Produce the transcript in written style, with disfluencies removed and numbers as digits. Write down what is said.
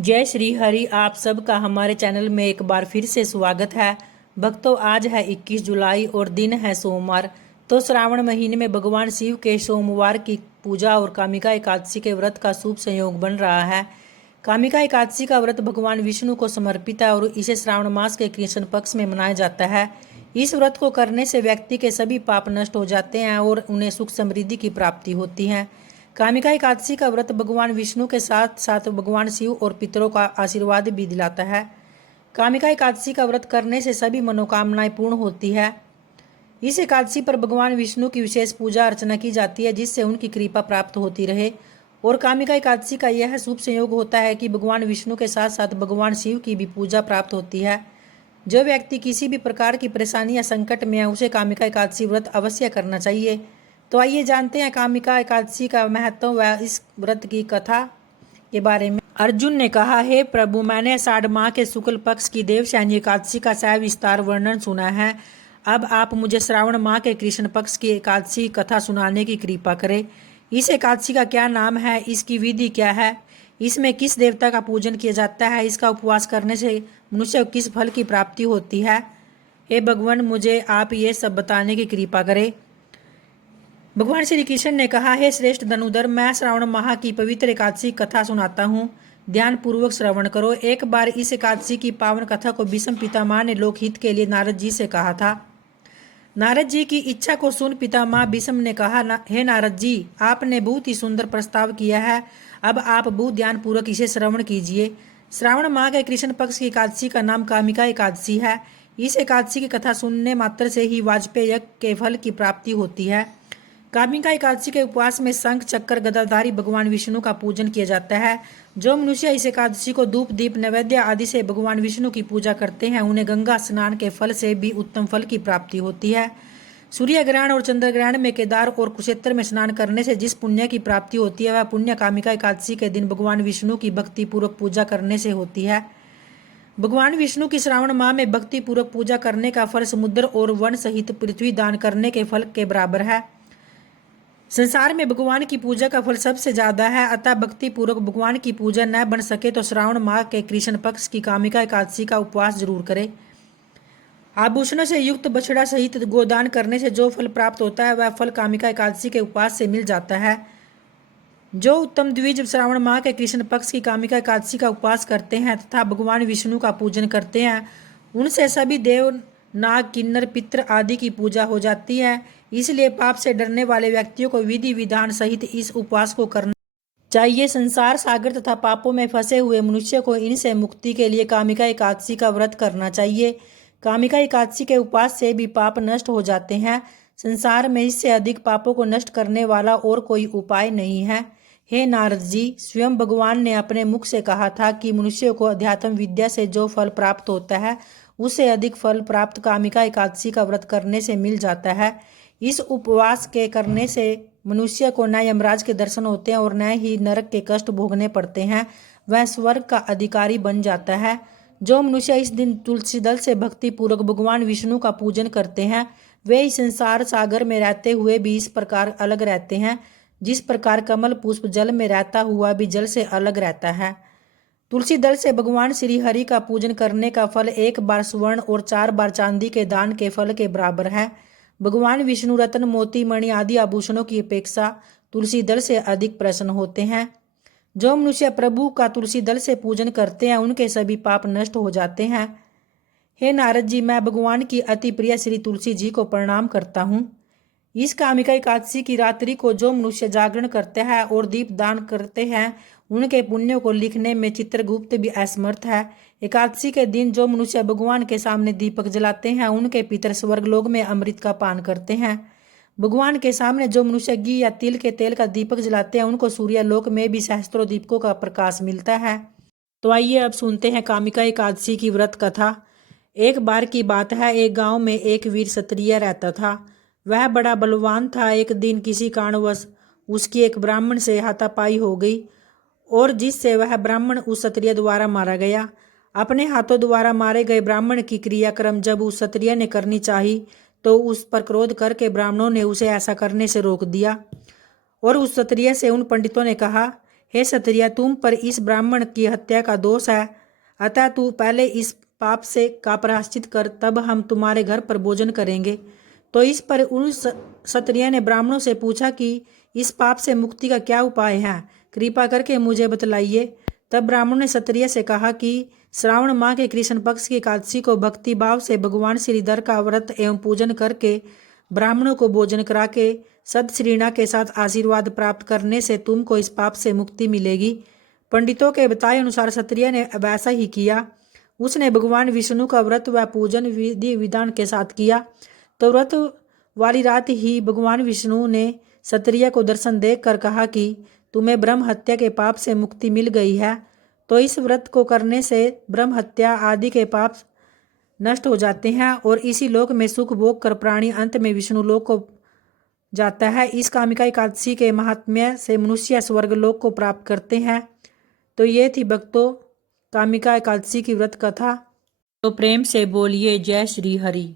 जय श्री हरि। आप सबका हमारे चैनल में एक बार फिर से स्वागत है। भक्तों, आज है 21 जुलाई और दिन है सोमवार। तो श्रावण महीने में भगवान शिव के सोमवार की पूजा और कामिका एकादशी के व्रत का शुभ संयोग बन रहा है। कामिका एकादशी का व्रत भगवान विष्णु को समर्पित है और इसे श्रावण मास के कृष्ण पक्ष में मनाया जाता है। इस व्रत को करने से व्यक्ति के सभी पाप नष्ट हो जाते हैं और उन्हें सुख समृद्धि की प्राप्ति होती है। कामिका एकादशी का व्रत भगवान विष्णु के साथ साथ भगवान शिव और पितरों का आशीर्वाद भी दिलाता है। कामिका एकादशी का व्रत करने से सभी मनोकामनाएं पूर्ण होती है। इस एकादशी पर भगवान विष्णु की विशेष पूजा अर्चना की जाती है, जिससे उनकी कृपा प्राप्त होती रहे। और कामिका एकादशी का यह शुभ संयोग होता है कि भगवान विष्णु के साथ साथ भगवान शिव की भी पूजा प्राप्त होती है। जो व्यक्ति किसी भी प्रकार की परेशानी या संकट में है, उसे कामिका एकादशी व्रत अवश्य करना चाहिए। तो आइए जानते हैं कामिका एकादशी का महत्व व इस व्रत की कथा के बारे में। अर्जुन ने कहा, हे प्रभु, मैंने आषाढ़ माह के शुक्ल पक्ष की देवशयनी एकादशी का सविस्तार वर्णन सुना है। अब आप मुझे श्रावण माह के कृष्ण पक्ष की एकादशी कथा सुनाने की कृपा करें। इस एकादशी का क्या नाम है, इसकी विधि क्या है, इसमें किस देवता का पूजन किया जाता है, इसका उपवास करने से मनुष्य को किस फल की प्राप्ति होती है। हे भगवान, मुझे आप ये सब बताने की कृपा करें। भगवान श्री कृष्ण ने कहा, हे श्रेष्ठ धनुधर, मैं श्रावण माह की पवित्र एकादशी कथा सुनाता हूँ। ध्यान पूर्वक श्रवण करो। एक बार इस एकादशी की पावन कथा को भीष्म पितामह ने लोकहित के लिए नारद जी से कहा था। नारद जी की इच्छा को सुन पितामह भीष्म ने कहा, हे नारद जी, आपने बहुत ही सुंदर प्रस्ताव किया है। अब आप बहुत ध्यान पूर्वक इसे श्रवण कीजिए। श्रावण माह के कृष्ण पक्ष की एकादशी का नाम कामिका एकादशी है। इस एकादशी की कथा सुनने मात्र से ही वाजपेय यज्ञ के फल की प्राप्ति होती है। कामिका एकादशी के उपवास में शंख चक्र गदाधारी भगवान विष्णु का पूजन किया जाता है। जो मनुष्य इस एकादशी को धूप दीप नैवेद्य आदि से भगवान विष्णु की पूजा करते हैं, उन्हें गंगा स्नान के फल से भी उत्तम फल की प्राप्ति होती है। सूर्य ग्रहण और चंद्र ग्रहण में केदार और कुरुक्षेत्र में स्नान करने से जिस पुण्य की प्राप्ति होती है, वह पुण्य कामिका एकादशी के दिन भगवान विष्णु की भक्ति पूर्वक पूजा करने से होती है। भगवान विष्णु की श्रावण माह में भक्ति पूर्वक पूजा करने का फल समुद्र और वन सहित पृथ्वी दान करने के फल के बराबर है। संसार में भगवान की पूजा का फल सबसे ज्यादा है, अतः भक्ति पूर्वक भगवान की पूजा न बन सके तो श्रावण माह के कृष्ण पक्ष की कामिका एकादशी का उपवास जरूर करें। आभूषणों से युक्त बछड़ा सहित गोदान करने से जो फल प्राप्त होता है, वह फल कामिका एकादशी के उपवास से मिल जाता है। जो उत्तम द्विज श्रावण माह के कृष्ण पक्ष की कामिका एकादशी का उपवास करते हैं तथा भगवान विष्णु का पूजन करते हैं, उनसे सभी देव नाग किन्नर पितृ आदि की पूजा हो जाती है। इसलिए पाप से डरने वाले व्यक्तियों को विधि विधान सहित इस उपवास को करना चाहिए। संसार सागर तथा पापों में फंसे हुए मनुष्य को इनसे मुक्ति के लिए कामिका एकादशी का व्रत करना चाहिए। कामिका एकादशी के उपवास से भी पाप नष्ट हो जाते हैं। संसार में इससे अधिक पापों को नष्ट करने वाला और कोई उपाय नहीं है। हे नारद जी, स्वयं भगवान ने अपने मुख से कहा था कि मनुष्य को अध्यात्म विद्या से जो फल प्राप्त होता है, उससे अधिक फल प्राप्त कामिका एकादशी का व्रत करने से मिल जाता है। इस उपवास के करने से मनुष्य को न यमराज के दर्शन होते हैं और न ही नरक के कष्ट भोगने पड़ते हैं, वह स्वर्ग का अधिकारी बन जाता है। जो मनुष्य इस दिन तुलसी दल से भक्ति पूर्वक भगवान विष्णु का पूजन करते हैं, वे इस संसार सागर में रहते हुए भी इस प्रकार अलग रहते हैं, जिस प्रकार कमल पुष्प जल में रहता हुआ भी जल से अलग रहता है। तुलसी दल से भगवान श्री हरि का पूजन करने का फल 1 बार स्वर्ण और 4 बार चांदी के दान के फल के बराबर है। भगवान विष्णु रत्न मोती मणि आदि आभूषणों की अपेक्षा तुलसी दल से अधिक प्रसन्न होते हैं। जो मनुष्य प्रभु का तुलसी दल से पूजन करते हैं, उनके सभी पाप नष्ट हो जाते हैं। हे नारद जी, मैं भगवान की अति प्रिय श्री तुलसी जी को प्रणाम करता हूँ। इस कामिका एकादशी की रात्रि को जो मनुष्य जागरण करते हैं और दीप दान करते हैं, उनके पुण्यों को लिखने में चित्रगुप्त भी असमर्थ है। एकादशी के दिन जो मनुष्य भगवान के सामने दीपक जलाते हैं, उनके पितर स्वर्गलोक में अमृत का पान करते हैं। भगवान के सामने जो मनुष्य घी या तिल के तेल का दीपक जलाते हैं, उनको सूर्यलोक में भी सहस्त्रों दीपकों का प्रकाश मिलता है। तो आइए अब सुनते हैं कामिका एकादशी की व्रत कथा। एक बार की बात है, एक गांव में एक वीर क्षत्रिय रहता था। वह बड़ा बलवान था। एक दिन किसी कारणवश उसकी एक ब्राह्मण से हाथापाई हो गई और जिससे वह ब्राह्मण उस क्षत्रिय द्वारा मारा गया। अपने हाथों द्वारा मारे गए ब्राह्मण की क्रियाक्रम जब उस क्षत्रिय ने करनी चाही, तो उस पर क्रोध करके ब्राह्मणों ने उसे ऐसा करने से रोक दिया और उस क्षत्रिय से उन पंडितों ने कहा, हे क्षत्रिय, तुम पर इस ब्राह्मण की हत्या का दोष है, अतः तू पहले इस पाप से का प्रायश्चित कर, तब हम तुम्हारे घर पर भोजन करेंगे। तो इस पर उन क्षत्रिय ने ब्राह्मणों से पूछा कि इस पाप से मुक्ति का क्या उपाय है, कृपा करके मुझे बतलाइए। तब ब्राह्मण ने क्षत्रिय से कहा कि श्रावण माह के कृष्ण पक्ष की एकादशी को भक्ति भाव से भगवान श्रीधर का व्रत एवं पूजन करके ब्राह्मणों को भोजन करा के सद श्रीणा के साथ आशीर्वाद प्राप्त करने से तुमको इस पाप से मुक्ति मिलेगी। पंडितों के बताए अनुसार क्षत्रिय ने वैसा ही किया। उसने भगवान विष्णु का व्रत व पूजन विधि विधान के साथ किया। तो व्रत वाली रात ही भगवान विष्णु ने क्षत्रिय को दर्शन देकर कहा कि तुम्हें ब्रह्म हत्या के पाप से मुक्ति मिल गई है। तो इस व्रत को करने से ब्रह्म हत्या आदि के पाप नष्ट हो जाते हैं और इसी लोक में सुख भोग कर प्राणी अंत में विष्णु लोक को जाता है। इस कामिका एकादशी के महात्म्य से मनुष्य स्वर्ग लोक को प्राप्त करते हैं। तो ये थी भक्तों कामिका एकादशी की व्रत कथा। तो प्रेम से बोलिए जय श्री हरि।